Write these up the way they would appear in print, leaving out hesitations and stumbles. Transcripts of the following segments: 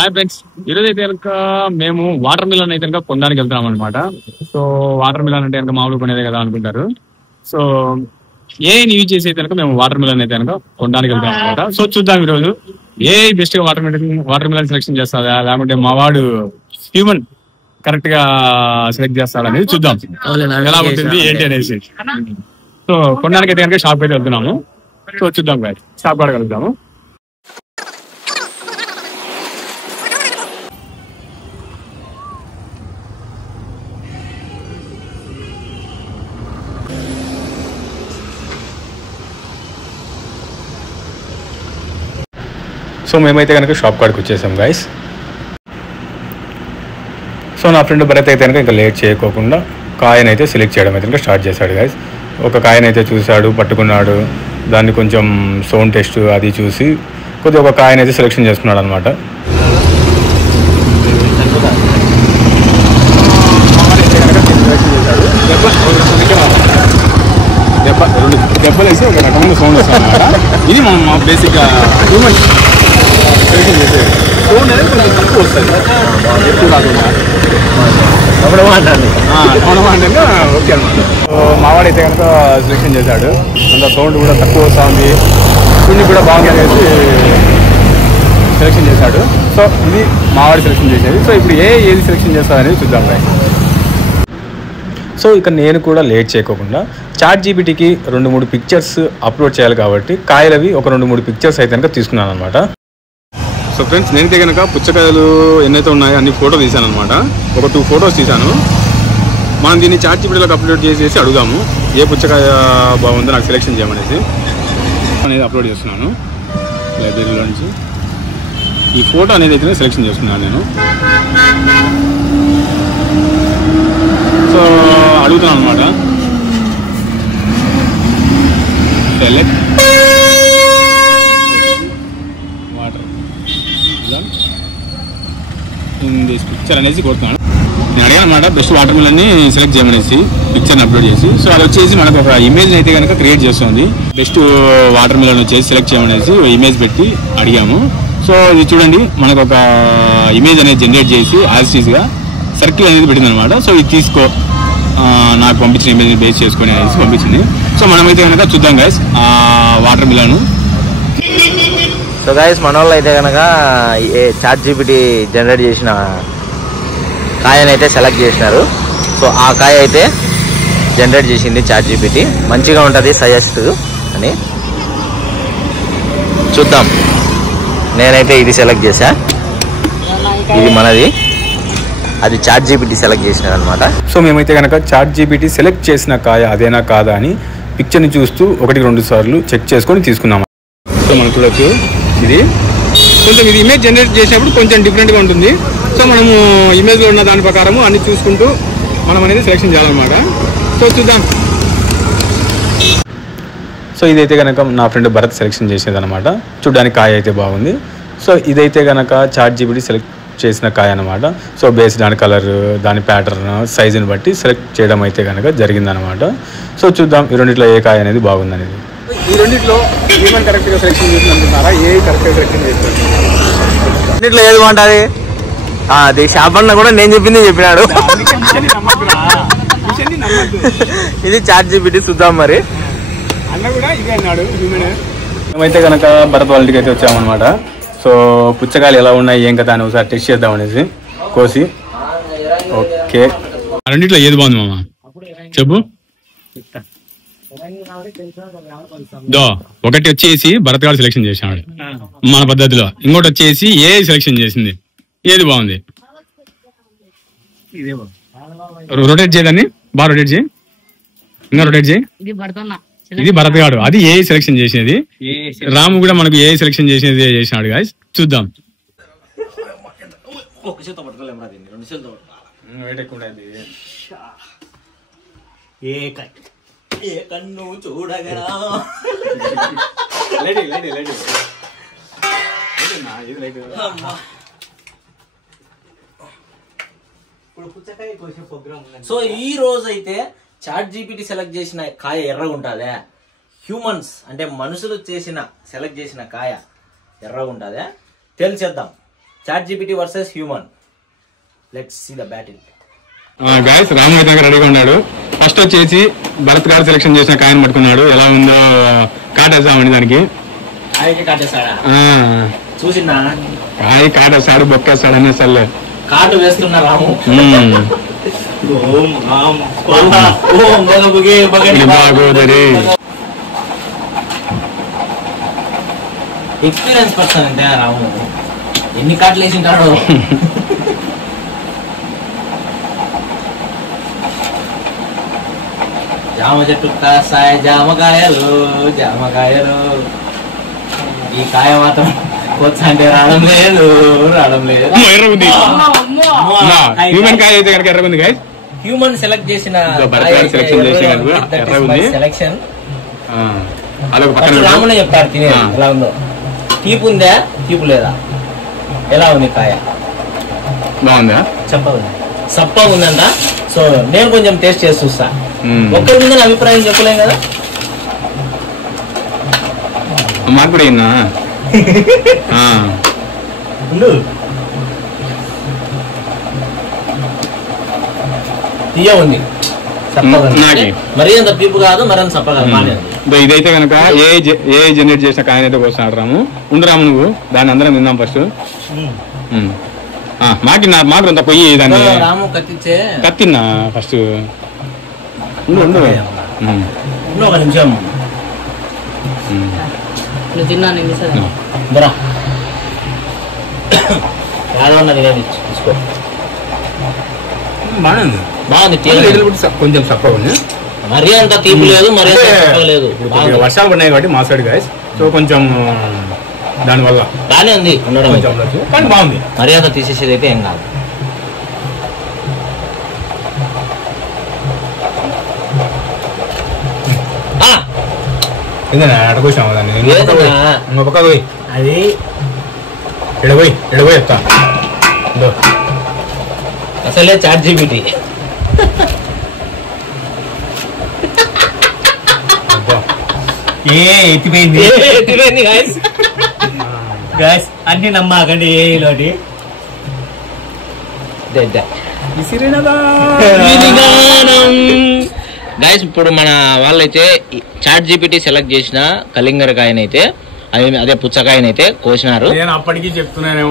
Hi friends, ఈరోజు అయితే కనుక మేము వాటర్ మిలన్ అయితే కనుక కొనడానికి వెళ్తున్నాం అనమాట. సో వాటర్ మిలన్ అంటే కనుక మామూలు కొనేదే కదా అనుకుంటారు. సో యూజ్ చేసి అయితే కనుక మేము వాటర్ మిలన్ అయితే కనుక కొనడానికి వెళ్తాం అనమాట. సో చూద్దాం ఈరోజు బెస్ట్ గా వాటర్ మిలన్ సెలెక్షన్ చేస్తారా, లేకుంటే మా వాడు హ్యూమన్ కరెక్ట్ గా సెలెక్ట్ చేస్తాడా అనేది చూద్దాం ఎలా ఉంటుంది ఏంటి అనేసి. సో కొనడానికి అయితే కనుక షాప్ అయితే వెళ్తున్నాము. సో చూద్దాం గాయస్, షాప్ కాడ కలుద్దాము. సో మేమైతే కనుక షాప్ కాడికి వచ్చేసాం గైస్. సో నా ఫ్రెండ్ భరత్ అయితే కనుక ఇంకా లేట్ చేయకోకుండా కాయనైతే సెలెక్ట్ చేయడం అయితే కనుక స్టార్ట్ చేశాడు గైస్. ఒక కాయనైతే చూశాడు, పట్టుకున్నాడు, దాన్ని కొంచెం సౌండ్ టెస్ట్ అది చూసి కొద్దిగా ఒక కాయనైతే సెలెక్షన్ చేసుకున్నాడు అనమాట. దెబ్బలేసి ఒక రకమైన సౌండ్ వస్తుంది అనమాట. ఇది మనం బేసిక్గా హ్యూమన్ సెలెక్షన్ చేసేది. సౌండ్ అనేది కొంచెం తక్కువ వస్తుంది, ఎక్కువ రాకుండా ఓకే అనమాట. మావాడైతే కనుక సెలెక్షన్ చేశాడు, అంత సౌండ్ కూడా తక్కువ వస్తుంది, చూని కూడా బాగుంది అనేసి సెలెక్షన్ చేశాడు. సో ఇది మావాడి సెలెక్షన్ చేసేది. సో ఇప్పుడు ఏది సెలెక్షన్ చేస్తారనేది చూద్దాం రైట్. సో ఇక నేను కూడా లేట్ చేయకోకుండా చాట్ జీపీటీకి 2-3 పిక్చర్స్ అప్లోడ్ చేయాలి కాబట్టి కాయలవి ఒక 2-3 పిక్చర్స్ అయితే కనుక తీసుకున్నాను అనమాట. సో ఫ్రెండ్స్, నేనైతే కనుక పుచ్చకాయలు ఎన్నైతే ఉన్నాయో అన్ని ఫోటో తీశాను అనమాట. ఒక 2 ఫొటోస్ తీశాను. మనం దీన్ని చాట్ జీపీటీలోకి అప్లోడ్ చేసేసి అడుగుదాము ఏ పుచ్చకాయ బాగుందో నాకు సెలెక్షన్ చేయమనేసి అనేది అప్లోడ్ చేస్తున్నాను లైబ్రరీలో నుంచి. ఈ ఫోటో అనేది అయితే సెలెక్షన్ చేసుకున్నాను నేను. సో అడుగుతున్నాను అనమాట, select water in this picture అనేసి కొడుతున్నాను. నేను అడిగాను అనమాట బెస్ట్ వాటర్ మిలన్ని సెలెక్ట్ చేయమనేసి పిక్చర్ని అప్లోడ్ చేసి. సో అది వచ్చేసి మనకు ఒక ఇమేజ్ అయితే కనుక క్రియేట్ చేస్తుంది. బెస్ట్ వాటర్ మిలన్ వచ్చేసి సెలెక్ట్ చేయమనేసి ఇమేజ్ పెట్టి అడిగాము. సో ఇది చూడండి, మనకు ఒక ఇమేజ్ అనేది జనరేట్ చేసి యాజిటీస్గా సర్కిల్ అనేది పెట్టింది అనమాట. సో ఇది తీసుకో నాకు పంపించిన ఇమేజ్ బేస్ చేసుకొని అనేసి పంపించింది. సో మనమైతే కనుక చూద్దాం guys water melon. So guys, మన వాళ్ళు అయితే కనుక చాట్ జీపీటీ జనరేట్ చేసిన కాయనైతే సెలెక్ట్ చేసినారు. సో ఆ కాయ అయితే జనరేట్ చేసింది చాట్ జీపీటీ. మంచిగా ఉంటుంది, సజెస్ట్ అని. చూద్దాం. నేనైతే ఇది సెలెక్ట్ చేశా, ఇది మనది, అది చాట్ జీపీటీ సెలెక్ట్ చేసినారు అనమాట. సో మేమైతే కనుక చాట్ జీపీటీ సెలెక్ట్ చేసిన కాయ అదేనా కాదా అని పిక్చర్ని చూస్తూ 1-2 సార్లు చెక్ చేసుకొని తీసుకున్నాము. సో మనం చూడొచ్చు, ఇది కొంచెం ఇది ఇమేజ్ జనరేట్ చేసినప్పుడు కొంచెం డిఫరెంట్గా ఉంటుంది. సో మనము ఇమేజ్లో ఉన్న దాని ప్రకారము అన్ని చూసుకుంటూ మనం అనేది సెలెక్షన్ చేయాలన్నమాట. సో చూద్దాం. సో ఇదైతే కనుక నా ఫ్రెండ్ భరత్ సెలెక్షన్ చేసేది అనమాట. చూడడానికి కాయ అయితే బాగుంది. సో ఇదైతే కనుక చాట్ జీపీటీ సెలెక్ట్ చేసిన కాయ అనమాట. సో బేస్ దాని కలర్, దాని ప్యాటర్న్, సైజుని బట్టి సెలెక్ట్ చేయడం అయితే కనుక జరిగిందనమాట. సో చూద్దాం ఈ రెండిట్లో ఏ కాయ అనేది బాగుందనేది. ఈ రెండిట్లో ఏమని కరెక్ట్గా సెలెక్షన్ చేసి అనుకుంటున్నారా, ఏ కరెక్ట్గా సెలెక్షన్ చేస్తారు? రెండిట్లో ఏది బాగుంటుంది? అది షాప్ అన్న కూడా నేను చెప్పింది చెప్పినాడు. ఇది చాట్ జీపీటీ. చూద్దాం మరి. అన్న కూడా ఇదే అన్నాడు. మేమైతే కనుక భరత్ వాళ్ళకి అయితే వచ్చామన్నమాట. సో పుచ్చకాయలు ఎలా ఉన్నాయి ఏం కదా అని ఒకసారి టెస్ట్ చేద్దాం అనేసి కోసి. ఓకే, రెండిట్లో ఏది బాగుంది మామ చెప్పు. ఒకటి వచ్చేసి భరత్ గారు సెలెక్షన్ చేసినాడు మన పద్ధతిలో, ఇంకోటి వచ్చేసి ఏ సెలెక్షన్ చేసింది, ఏది బాగుంది? రొటేట్ చేయదాన్ని, బాగా రొటేట్ చేయి, ఇంకా రొటేట్ చేయి. ఇది భరత్ గారు, అది ఏ సెలెక్షన్ చేసేది. రాము కూడా మనకు ఏ సెలెక్షన్ చేసేది చేసినాడు గాయ్స్. చూద్దాం. సో ఈ రోజు అయితే చాట్ జీపీటీ సెలెక్ట్ చేసిన కాయ ఎర్రగా ఉంటుందా, హ్యూమన్స్ అంటే మనుషులు సెలెక్ట్ చేసిన కాయ ఎర్రగా ఉంటుందా తెలిసేద్దాం. ChatGPT versus human. Let's see the battle. Guys Ramu అయితే రెడీగా ఉన్నాడు. ఫస్ట్ వచ్చేసి భరత్ గారు సెలెక్షన్ చేసిన కాయను పట్టుకున్నాడు. ఎలా ఉందో కాటేసామండి దానికి. చూసిందా కాయ కాటేస్తాడు, బొక్కేస్తాడు అనే అసలు కాటు వేస్తున్నా రాము. ఎక్స్పీరియన్స్ పర్సన్ అంటే రాము ఎన్ని కాట్లు వేసింటాడు. జామ చెట్టు కాసాయ జామకాయలు జామకాయలు. ఈ కాయ మాత్రం వచ్చా అంటే రావడం లేదు. హ్యూమన్ కాయ అయితే కనుక ఎర్రగుంది గైస్. హ్యూమన్ సెలెక్ట్ చేసిన సెలెక్షన్ రామునే చెప్తారు తినేది ఎలా ఉందో. తీపు ఉందా తీపు లేదా ఎలా ఉంది కాయ? బాగుందా? సప్పగా ఉందంట. సో నేను కొంచెం టేస్ట్ చేసి చూస్తా. ఒక్కరి మీద అభిప్రాయం చెప్పలేం కదా. మాకు కూడా అయినా తీయ ఉంది, మరీ అంత తీపు కాదు, మరి అంత సప్ప కాదు. ఇదైతే కనుక ఏ జనరేట్ చేసిన కాయన అయితే కోస్తాడు రాము. ఉండరాము నువ్వు దాన్ని అందరం తిందాం ఫస్ట్. మాకు అంత పొయ్యి దాన్ని రాము కత్తిన్నా ఫస్ట్. ఉండు ఒక నిమిషం బాగుంది. కొంచెం సప్పగా ఉంది, మరీ అంత తీపి లేదు, మరీ లేదు. వర్షాలు పడినాయి కాబట్టి మా సైడ్ గాయస్. సో కొంచెం దానివల్ల బాగానే ఉంది ఉండడం, కానీ బాగుంది. మరీ అంత తీసేసేది అయితే ఏం కాదు. అడగొచ్చాము దాన్ని అది ఎడబోయి చెప్తా. అసలే ChatGPT ఎత్తిపోయింది గాయ్స్. అన్ని నమ్మాకండి ఏలోటి. గాయస్ ఇప్పుడు మన వాళ్ళైతే ChatGPT సెలెక్ట్ చేసిన కలింగరకాయనైతే అదే పుచ్చకాయనైతే కోసినారు. అప్పటికీ చెప్తున్నాను.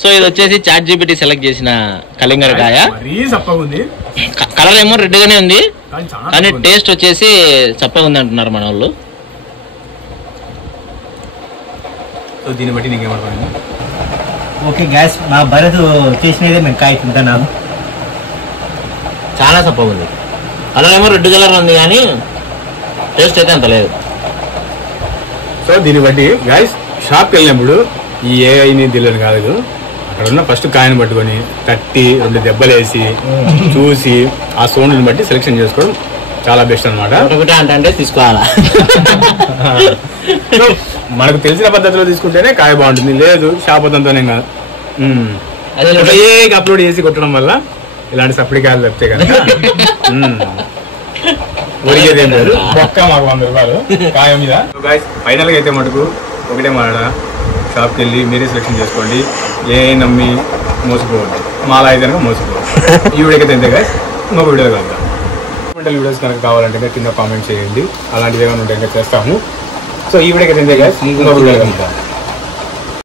సో ఇది వచ్చేసి ChatGPT సెలెక్ట్ చేసిన కలింగరకాయ. కలర్ ఏమో రెడ్ గానే ఉంది, కానీ టేస్ట్ వచ్చేసి చప్పగా ఉంది అంటున్నారు మన వాళ్ళు. దీన్ని బట్టి నీకేమనుకోండి. ఓకే గ్యాస్, మా భరత్ చేసినదే మేము కాయ తింటున్నాము. చాలా చప్పగా ఉంది. కలర్ ఏమో రెడ్ కలర్ ఉంది, కానీ టేస్ట్ అయితే అంత లేదు. సో దీన్ని బట్టి గాయస్ షాప్కి వెళ్ళినప్పుడు ఈ ఏఐని తెలియదు కాదు, అక్కడ ఉన్న ఫస్ట్ కాయను పట్టుకొని తట్టి 2 దెబ్బలు వేసి చూసి ఆ సౌండ్ని బట్టి సెలెక్షన్ చేసుకోవడం చాలా బెస్ట్ అనమాట. అంటే తీసుకోవాలా? మనకు తెలిసిన పద్ధతిలో తీసుకుంటేనే కాయ బాగుంటుంది, లేదు షాపతంతోనే కాదు. అప్లోడ్ చేసి కొట్టడం వల్ల ఇలాంటి సప్లీ కాయలు తప్పితే కనుక ఒరిగేది ఏం లేదు. ఒక్క మాకు 100 రూపాయలు కాయ మీద. ఫైనల్ గా అయితే మటుకు ఒకటే మాట, షాప్కి వెళ్ళి మీరే సెలెక్షన్ చేసుకోండి. ఏ నమ్మి మోసపోవద్దు, మాలా అయితే కనుక మోసపోవద్దు. ఈ వీడియోకి అయితే గాయస్ ఇంకొక వీడియో కలుద్దాం. వీడియోస్ కనుక కావాలంటే కింద కామెంట్ చేయండి, అలాంటివి ఏమైనా ఉంటే చేస్తాము. సో ఈ వీడియోకి అయితే గాయస్ ఇంకొక వీడియో కలుద్దాం.